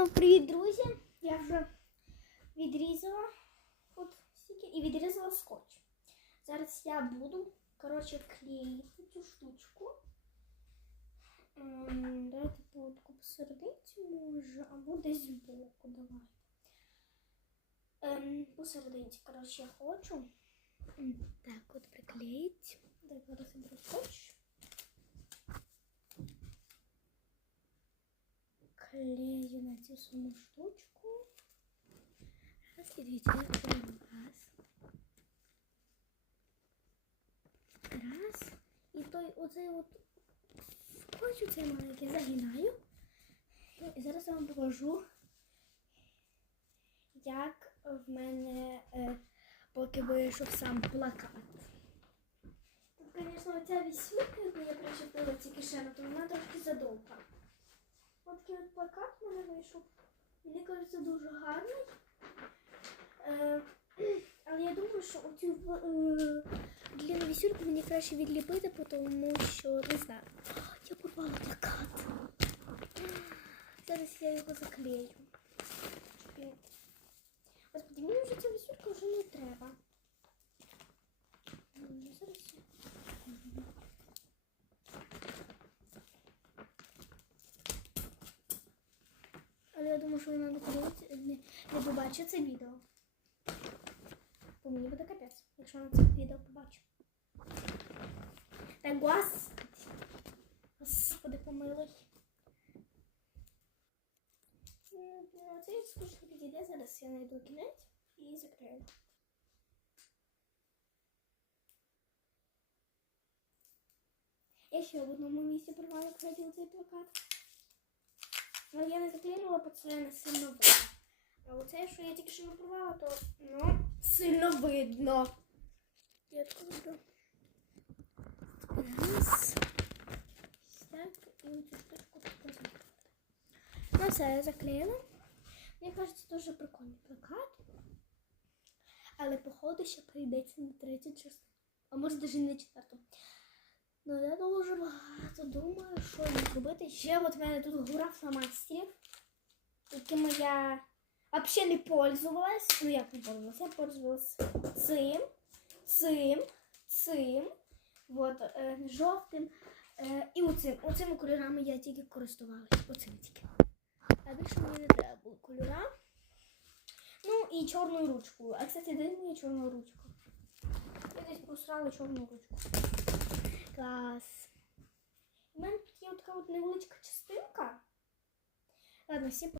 Ну, привіт, друзі! Я вже відрізала от стільки і відрізала скотч. Зараз я буду, коротше, клеїти цю штучку. Ем, Давайте по таку посерединці може, або десь збоку, давайте. Ем, посерединці, коротше, я хочу. М, Так, от приклеїть. Так, зараз я клею на цю саму штучку. Раз і клею раз. Раз. І той оцей от скотч оцей маленький загинаю. І зараз я вам покажу, як в мене е, поки вийшов сам плакат. Тут, звісно, оця вісюка, яку я причепила ці кишені, то вона трошки задовга. От такий от плакат в мене вийшов. Мені кажеться дуже гарний. Е, але я думаю, що оцю е, длинну вісюрку мені краще відліпити, тому що не знаю. Я порвала плакат. Зараз я його заклею. Господи, мені вже ця вісюрка вже не треба. М, Зараз я. Але я думаю, що вона не подивиться, не, не побачить це відео. Бо мені буде капець, якщо вона це відео побачить. Так, господи. Господи, помилуй. Ну, Це скучно підійде, зараз я знайду кінець і закрию. Я ще в одному місці порвала, кстати, цей плакат. Але я не бо це не сильно видно. А оце, що я тільки що не порвала, то ну, сильно видно. Я открою. Раз. Так, і оцю. Ну все, я заклеїла. Мені кажеться, дуже прикольний плакат. Але походу ще прийдеться на третю частину. А може навіть не четверту. Ну, я дуже багато думаю, що їм зробити. Ще от в мене тут гора фломастерів, якими я взагалі не пользувалась. Ну, як не пользувалась? Я пользувалась цим, цим, цим, от, е, жовтим. Е, і оцим. Оцими кольорами я тільки користувалась. Оцим тільки. А більше мені не треба було кольора. Ну і чорною ручкою. А кстати, дай мені чорну ручку. Я десь просрала чорну ручку. Клас. У мене тут є така от невеличка частинка. Ладно, всі